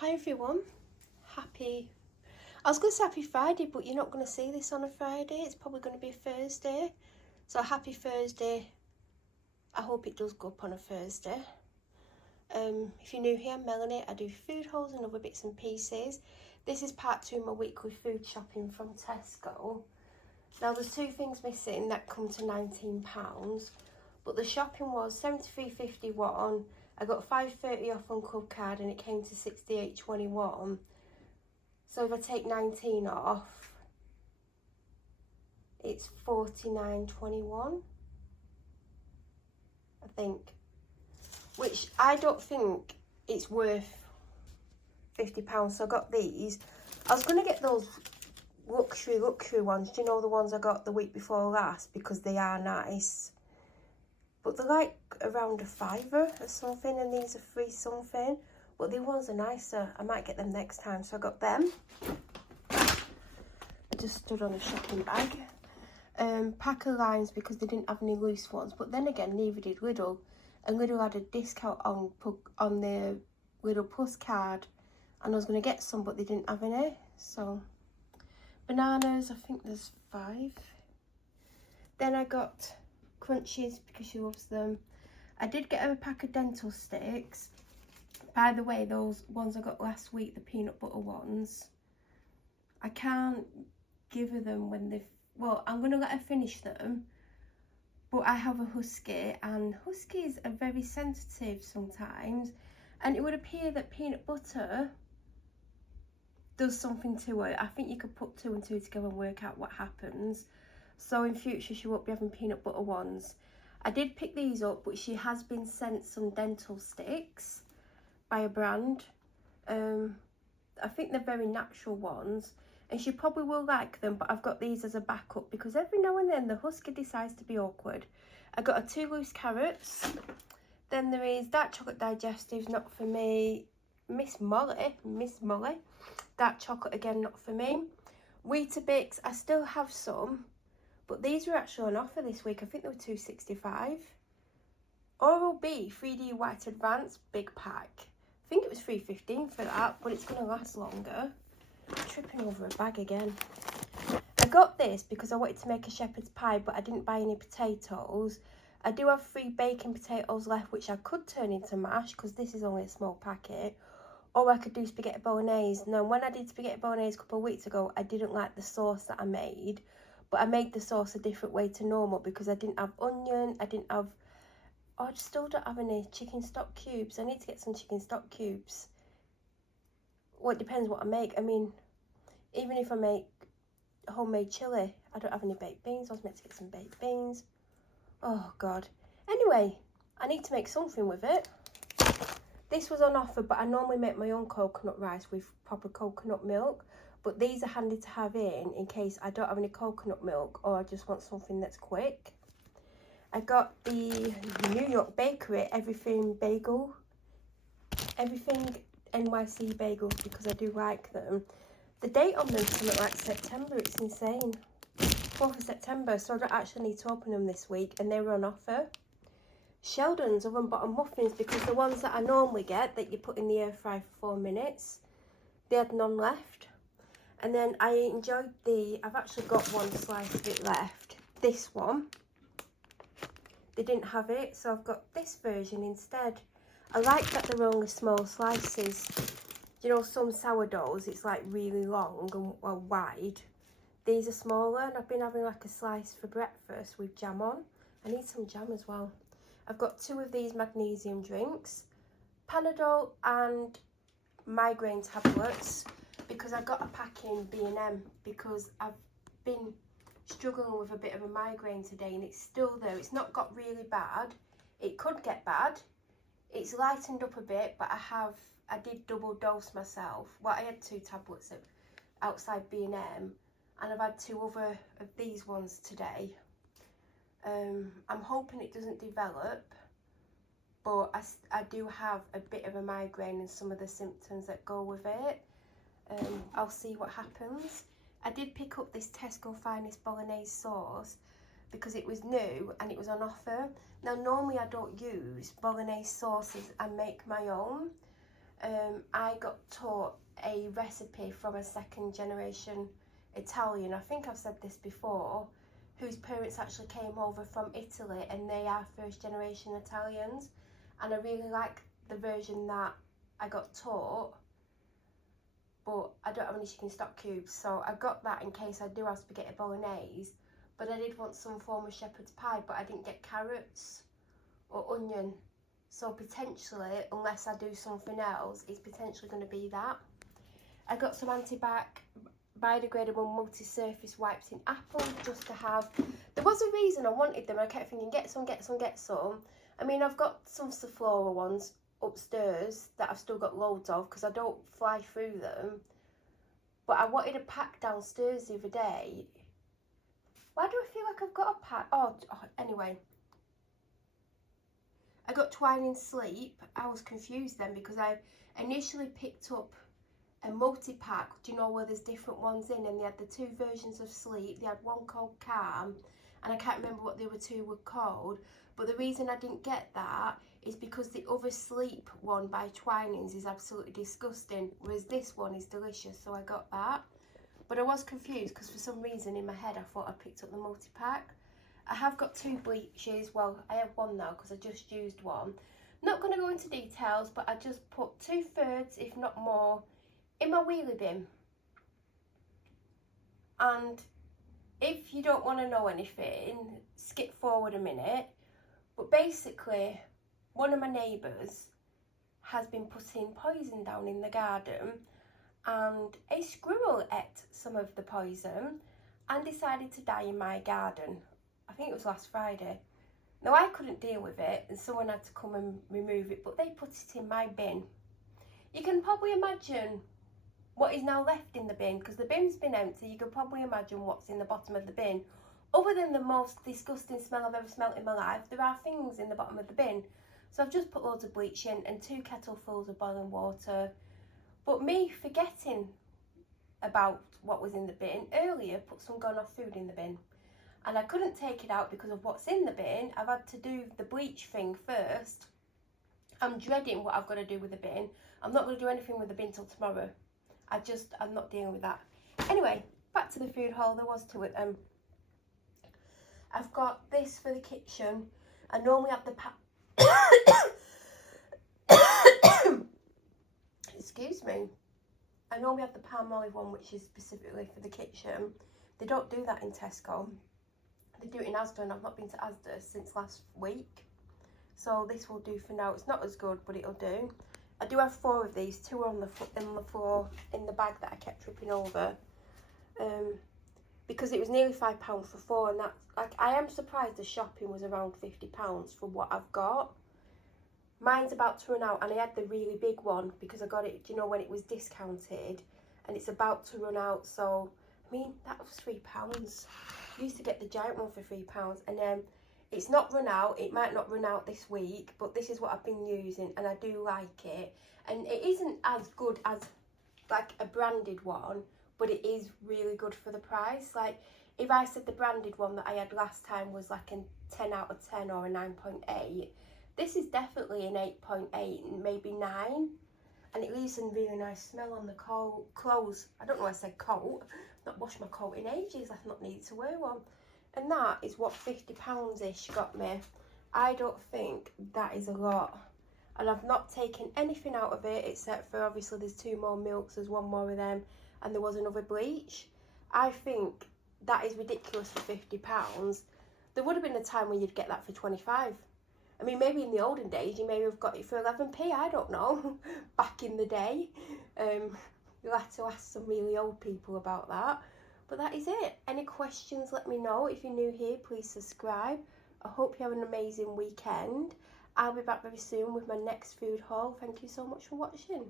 Hi everyone, I was going to say happy Friday, but you're not going to see this on a Friday, it's probably going to be a Thursday, so happy Thursday. I hope it does go up on a Thursday. If you're new here, I'm Melanie, I do food hauls and other bits and pieces. This is part 2 of my weekly food shopping from Tesco. Now there's 2 things missing that come to £19, but the shopping was £73.51. I got £5.30 off on club card and it came to £68.21. So if I take 19 off, it's £49.21, I think. Which I don't think it's worth £50. So I got these. I was going to get those luxury ones. Do you know the ones I got the week before last? Because they are nice. But they're like around £5 or something, and these are free something. But the ones are nicer. I might get them next time. So I got them. I just stood on a shopping bag. Pack of limes because they didn't have any loose ones. But then again, neither did Lidl. And Lidl had a discount on the Lidl Plus card. And I was going to get some, but they didn't have any. So, bananas, I think there's 5. Then I got crunchies because she loves them. I did get her a pack of dental sticks. By the way, those ones I got last week, the peanut butter ones, I can't give her them when they've... Well, I'm going to let her finish them. But I have a husky, and huskies are very sensitive sometimes. And it would appear that peanut butter does something to her. I think you could put 2 and 2 together and work out what happens. So in future, she won't be having peanut butter ones. I did pick these up, but she has been sent some dental sticks by a brand. I think they're very natural ones. And she probably will like them, but I've got these as a backup because every now and then the husky decides to be awkward. I got her 2 loose carrots. Then there is dark chocolate digestives, not for me. Miss Molly. Dark chocolate, again, not for me. Weetabix, I still have some, but these were actually on offer this week. I think they were £2.65. Oral-B 3D White Advanced big pack. I think it was £3.15 for that, but it's going to last longer. I'm tripping over a bag again. I got this because I wanted to make a shepherd's pie, but I didn't buy any potatoes. I do have 3 baking potatoes left, which I could turn into mash because this is only a small packet. Or I could do spaghetti bolognese. Now, when I did spaghetti bolognese a couple of weeks ago, I didn't like the sauce that I made. But I made the sauce a different way to normal because I didn't have onion. I still don't have any chicken stock cubes. I need to get some chicken stock cubes. Well, it depends what I make. I mean, even if I make homemade chilli, I don't have any baked beans. I was meant to get some baked beans. Oh, God. Anyway, I need to make something with it. This was on offer, but I normally make my own coconut rice with proper coconut milk. But these are handy to have in case I don't have any coconut milk or I just want something that's quick. I got the New York Bakery Everything NYC bagels because I do like them. The date on them is something like September. It's insane. 4th of September, so I don't actually need to open them this week, and they were on offer. Sheldon's oven bottom muffins, because the ones that I normally get that you put in the air fry for 4 minutes, they had none left. And then I enjoyed I've actually got 1 slice of it left. This one, they didn't have it, so I've got this version instead. I like that they're only small slices. You know, some sourdoughs, it's like really long and wide. These are smaller, and I've been having like a slice for breakfast with jam on. I need some jam as well. I've got 2 of these magnesium drinks, Panadol and migraine tablets, because I got a pack in B&M because I've been struggling with a bit of a migraine today and it's still there. It's not got really bad. It could get bad. It's lightened up a bit, but I did double dose myself. Well, I had 2 tablets outside B&M, and I've had 2 other of these ones today. I'm hoping it doesn't develop, but I do have a bit of a migraine and some of the symptoms that go with it. I'll see what happens. I did pick up this Tesco Finest Bolognese sauce because it was new and it was on offer. Now, normally I don't use Bolognese sauces, I make my own. I got taught a recipe from a second generation Italian, I think I've said this before, whose parents actually came over from Italy and they are first generation Italians, and I really like the version that I got taught, but I don't have any chicken stock cubes, so I got that in case I do have spaghetti bolognese. But I did want some form of shepherd's pie, but I didn't get carrots or onion, so potentially, unless I do something else, it's potentially going to be that. I got some biodegradable multi-surface wipes in apple just to have. There was a reason I wanted them. I kept thinking, get some. I mean, I've got some Sephora ones upstairs that I've still got loads of because I don't fly through them. But I wanted a pack downstairs the other day. Why do I feel like I've got a pack? Oh, anyway. I got Twine in Sleep. I was confused then because I initially picked up a multi-pack, do you know, where there's different ones in, and they had the two versions of Sleep. They had one called Calm, and I can't remember what the other two were called, but the reason I didn't get that is because the other Sleep one by Twinings is absolutely disgusting, whereas this one is delicious, so I got that. But I was confused because for some reason in my head I thought I picked up the multi-pack. I have got two bleaches. Well, I have one now because I just used one. Not going to go into details, but I just put 2/3, if not more, in my wheelie bin. And if you don't want to know anything, skip forward a minute. But basically, one of my neighbours has been putting poison down in the garden, and a squirrel ate some of the poison and decided to die in my garden. I think it was last Friday. Now, I couldn't deal with it and someone had to come and remove it, but they put it in my bin. You can probably imagine what is now left in the bin, because the bin's been empty. You can probably imagine what's in the bottom of the bin. Other than the most disgusting smell I've ever smelt in my life, there are things in the bottom of the bin. So I've just put loads of bleach in and 2 kettlefuls of boiling water. But me forgetting about what was in the bin earlier put some gone off food in the bin. And I couldn't take it out because of what's in the bin. I've had to do the bleach thing first. I'm dreading what I've got to do with the bin. I'm not going to do anything with the bin till tomorrow. I'm not dealing with that. Anyway, back to the food haul. There was to it. I've got this for the kitchen. I normally have the excuse me. I normally have the palm olive one, which is specifically for the kitchen. They don't do that in Tesco. They do it in Asda, and I've not been to Asda since last week. So this will do for now. It's not as good, but it'll do. I do have 4 of these. 2 are on the floor in the bag that I kept tripping over. Because it was nearly £5 for 4, and that's like, I am surprised the shopping was around £50 for what I've got. Mine's about to run out, and I had the really big one because I got it, do you know, when it was discounted, and it's about to run out. So I mean, that was £3. I used to get the giant one for £3, and it's not run out. It might not run out this week, but this is what I've been using, and I do like it. And it isn't as good as like a branded one, but it is really good for the price. Like, if I said the branded one that I had last time was like a 10 out of 10 or a 9.8, this is definitely an 8.8, maybe 9. And it leaves a really nice smell on the clothes. I don't know why I said coat. I've not washed my coat in ages. I've not needed to wear one. And that is what £50-ish got me. I don't think that is a lot. And I've not taken anything out of it, except for, obviously, there's 2 more milks, there's 1 more of them, and there was another bleach. I think that is ridiculous for £50. There would have been a time when you'd get that for 25. I mean, maybe in the olden days, you may have got it for 11p, I don't know, back in the day. You'll have to ask some really old people about that. But that is it. Any questions, let me know. If you're new here, please subscribe. I hope you have an amazing weekend. I'll be back very soon with my next food haul. Thank you so much for watching.